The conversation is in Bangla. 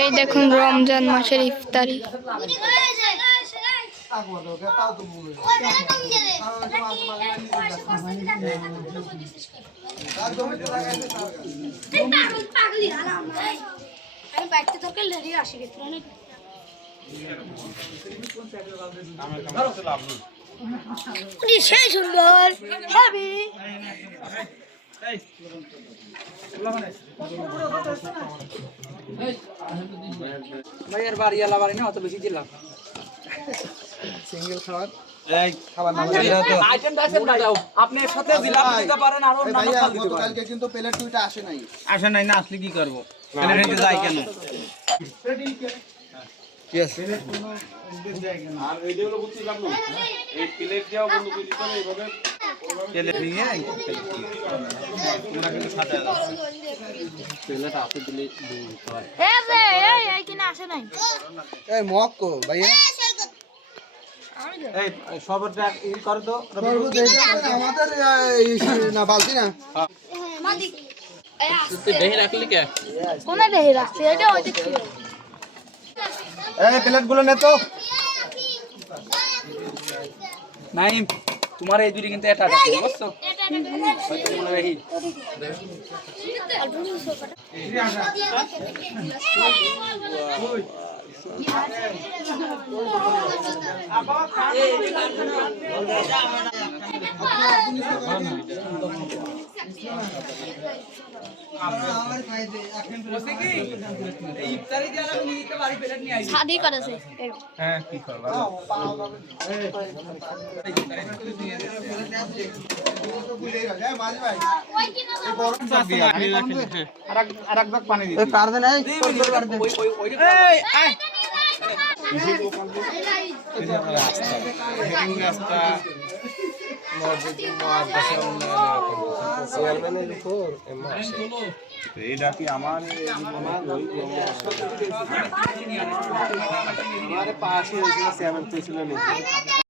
এই দেখুন রমজান মাসের ইফতারি। সেই সুন্দর ভাইয়ের বাড়ি এলা বাড়ি না অত বেশি দিলাম সিঙ্গেল খাবার এই খাবার নাম আইটেম দাইছেন ভাই আপনি একসাথে জিলাপি দিতে পারেন আর অন্য ভাইয়া খাবার দিতে পারেন গতকালকে কিন্তু প্লেট দুইটা আসে নাই। আসে নাই না আসলে কি করব তাহলে রেখে যাই কেন ইয়েস আর এইগুলো বুঝছিলাম না এই প্লেট দিয়েও বন্ধু করে দিতে এইভাবে তেলে নিয়ে তোমরা কিন্তু সাথে যাচ্ছে প্লেট আপনি দিলে হয় এই কিনা আসে নাই। এই মক্কো ভাইয়া এই সবটা ই করো তো আমাদের না বালতি না দেহে রাখলি কে কোনে দেহি রাখছে এটা ওই দেখছি। এই প্লেটগুলো নে তো নাইম তোমার এই দুটি কিন্তু এটা আছে বুঝছো হয়তো মনে রাখি শাদি করেছে হ্যাঁ কি করবা আর এক পানি দিই কার দেন এই এই আয় রাস্তা এটা কি আমার পাশে হয়েছিল 7 ছিল